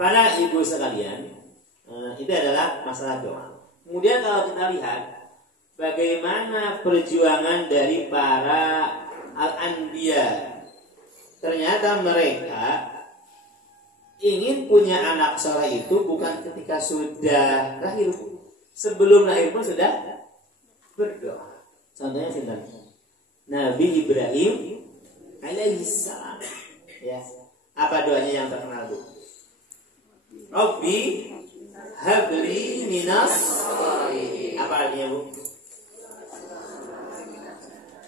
Para ibu sekalian, itu adalah masalah doa. Kemudian kalau kita lihat bagaimana perjuangan dari para al-anbiya, ternyata mereka ingin punya anak soleh itu bukan ketika sudah lahir, sebelum lahir pun sudah berdoa. Contohnya sinten? Nabi Ibrahim alaihissalam. Ya. Apa doanya yang terkenal, Bu? Rabbi habli minas sholihin. Apa artinya, Bu?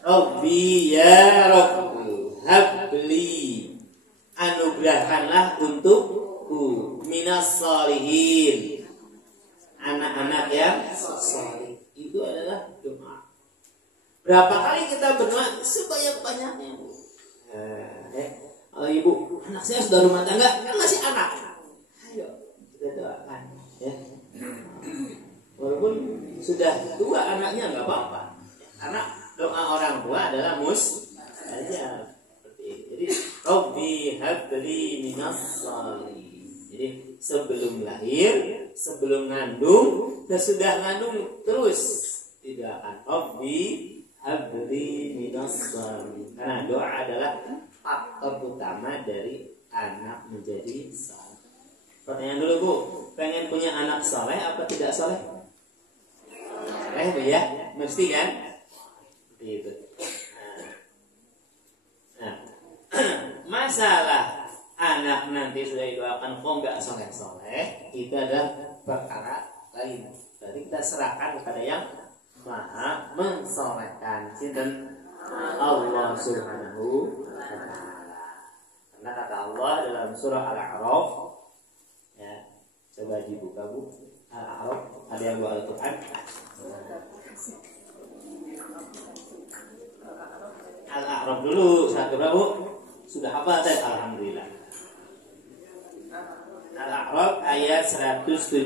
Rabbi ya Rabbi habli, anugerahkanlah untukku minas sholihin, anak-anak yang saleh. Itu adalah doa. Berapa kali kita berdoa? Sebanyak-banyaknya, Bu. Ibu, anak saya sudah rumah tangga, kan masih anak. Ayo kita doakan, ya. Walaupun sudah tua anaknya nggak apa-apa, karena doa orang tua adalah mustajab. Seperti itu. Jadi Rabbi habli minas sholihin. Jadi sebelum lahir, sebelum ngandung, dan sudah ngandung terus didoakan Rabbi habli minas sholihin. Karena doa adalah faktor utama dari anak menjadi saleh. Pertanyaan dulu, Bu, pengen punya anak saleh apa tidak saleh? Saleh, Bu, ya, mesti kan? Seperti itu. Nah, masalah anak nanti sudah didoakan kok nggak saleh-saleh, itu adalah perkara lain. Berarti kita serahkan kepada yang Maha mensolehkan. Sinten? Allah Subhanahu wa ta'ala. Karena kata Allah dalam surah Al-A'raf, ya, coba dibuka, Bu. Al-A'raf, ada yang bawa Al-Quran? Al-A'raf dulu, satu Bu. Sudah hafal tadi? Alhamdulillah. Al-A'raf ayat 178.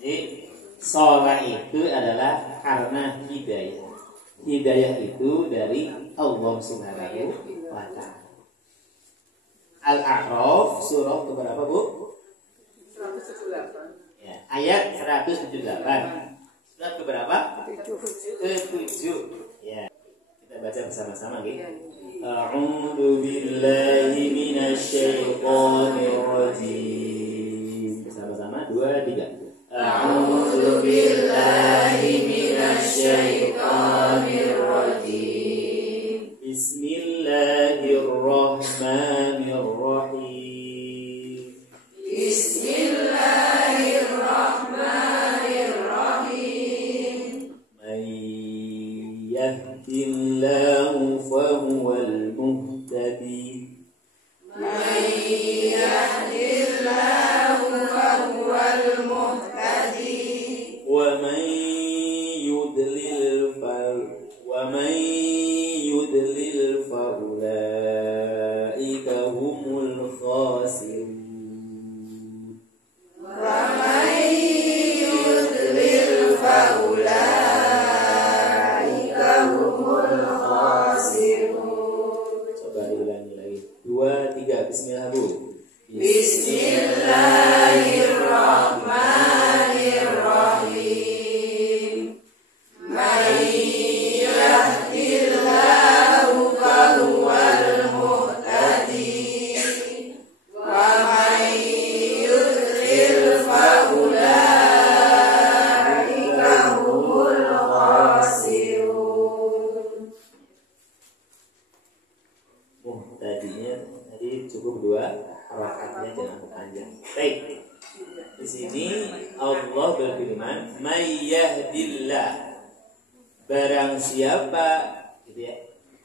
Jadi sholat itu adalah karena hidayah. Hidayah itu dari Allah Subhanahu wa ta'ala. Al-A'raf surah keberapa, Bu? 178. Ya, ayat 178. Surat keberapa? Ke-7. Ya. Kita baca bersama-sama, gitu. A'udzu billahi minasyaitonir rajim. Bersama-sama 2 3. A'udzu billahi minasyaitonir rajim. Bismillahirrahmanirrahim. Bismillahirrahmanirrahim. May yahdillahu fahuwal muhtadi. May yahdillahu fahuwal muhtadi. ومن يضلل فأولئك هم الخاسرون. ومن يضلل فأولئك هم الخاسرون. Coba diulangi lagi. 2 3 Bismillah, Bu. Bismillahirrahmanirrahim. May yahdillahu fahuwal muhtadi. Wa may yudlil faulaika humul khasirun. Muhtadinya tadi cukup 2 rakaatnya, jangan panjang. Baik. Di sini Allah berfirman, "May yahdillah." Barang siapa, gitu ya,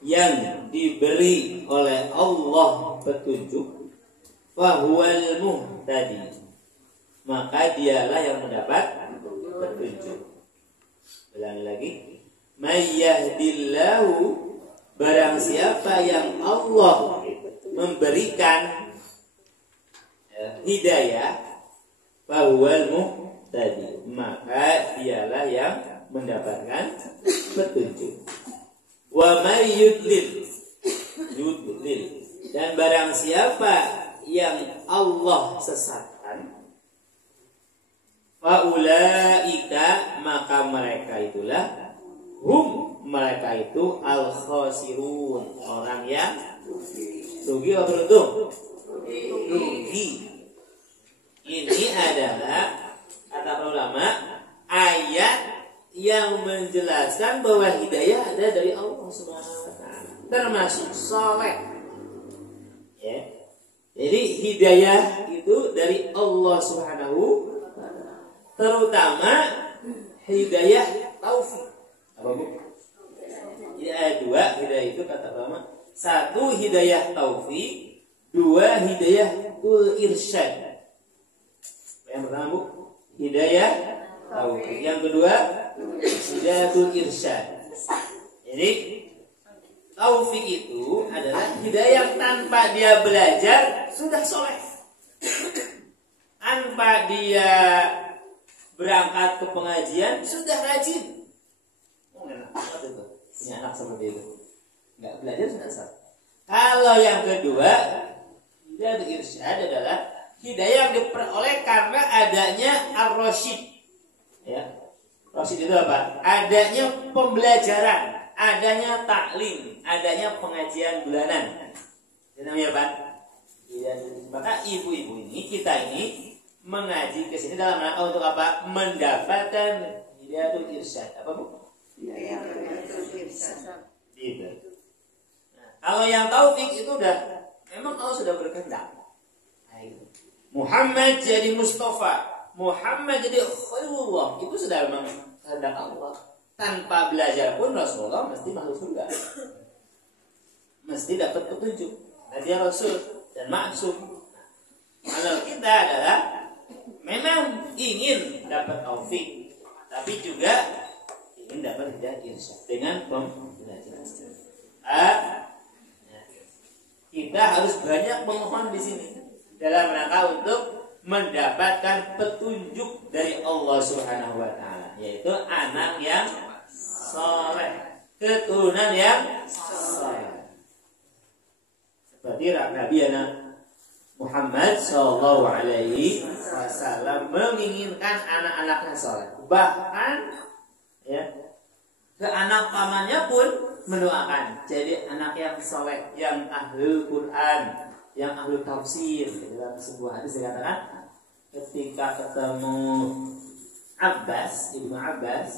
yang diberi oleh Allah petunjuk, fahuwal muhtadi, maka dialah yang mendapat petunjuk. Ulangi lagi. May yahdillahu, barang siapa yang Allah memberikan hidayah, fahuwal muhtadi, maka dialah yang mendapatkan petunjuk. Wa may yudlil, dan barang siapa yang Allah sesatkan, faulaika maka mereka itulah mereka itu al-khasirun, orang yang rugi atau beruntung? Rugi. Ini adalah kata para ulama ayat yang menjelaskan bahwa hidayah ada dari Allah Subhanahu wa taala, termasuk saleh. Ya. Jadi hidayah itu dari Allah Subhanahu wa taala. Terutama hidayah taufik. Apa Bu? Ya, dua hidayah itu kata ulama. Satu hidayah taufik, dua hidayah irsyad. Yang pertama Bu, hidayah taufik. Yang kedua, hidayatul irsyad. Jadi taufik itu adalah hidayah tanpa dia belajar sudah soleh. Tanpa dia berangkat ke pengajian sudah rajin. Apa itu? Punya anak seperti itu. Enggak belajar sudah soleh. Kalau yang kedua, hidayatul irsyad adalah hidayah yang diperoleh karena adanya ar-rasyid. Ya. Rasyid itu apa? Adanya pembelajaran, adanya taklim, adanya pengajian bulanan. Itu namanya apa? Maka ibu-ibu ini, kita ini mengaji ke sini dalam rangka untuk apa? Mendapatkan hidayatul irsyad. Apa Bu? Hidayatul irsyad. Gitu. Nah, kalau yang taufik itu udah memang Allah sudah berkehendak. Muhammad jadi Mustafa, Muhammad jadi Khairullah, itu sudah memang kehendak Allah. Tanpa belajar pun Rasulullah mesti masuk surga, mesti dapat petunjuk. Nah, dia Rasul dan maksum. Kalau kita adalah memang ingin dapat taufik, tapi juga ingin dapat hidayah irsyad dengan pembelajaran. Kita harus banyak memohon di sini dalam rangka untuk mendapatkan petunjuk dari Allah Subhanahu wa taala, yaitu anak yang saleh, keturunan yang saleh. Seperti Nabi Muhammad sallallahu alaihi wasallam menginginkan anak-anaknya saleh. Bahkan ya, ke anak pamannya pun mendoakan jadi anak yang saleh, yang ahlul Quran, yang ahli tafsir. Dalam sebuah hadis dikatakan ketika ketemu Ibnu Abbas,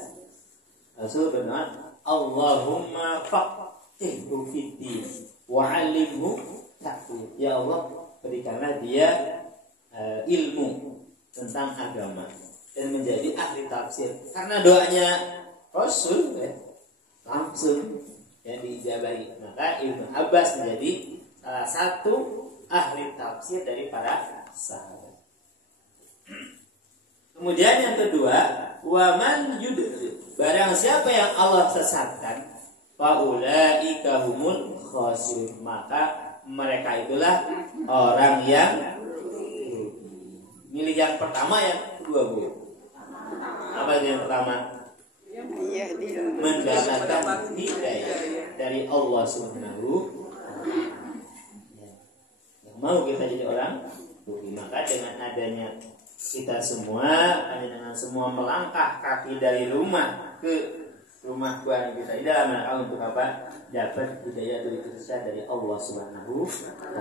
Rasul berdoa, Allahumma faqihhu fiddin wa 'allimhu ta'wil. Ya Allah, berikanlah dia ilmu tentang agama dan menjadi ahli tafsir. Karena doanya Rasul langsung yang diijabahi, maka Ibnu Abbas menjadi salah satu ahli tafsir dari para sahabat. Kemudian yang kedua, waman yudhil, barang siapa yang Allah sesatkan, faulaika humul khasirun, maka mereka itulah orang yang milih yang pertama, yang kedua Bu. Apa itu yang pertama? Mendapatkan hidayah dari Allah Subhanahu wa taala. Mau kita jadi orang rugi, maka dengan adanya kita semua, dengan semua melangkah kaki dari rumah ke rumah Tuhan kita, dalam rangka untuk apa? Dapat hidayah dari Allah Subhanahu wa taala.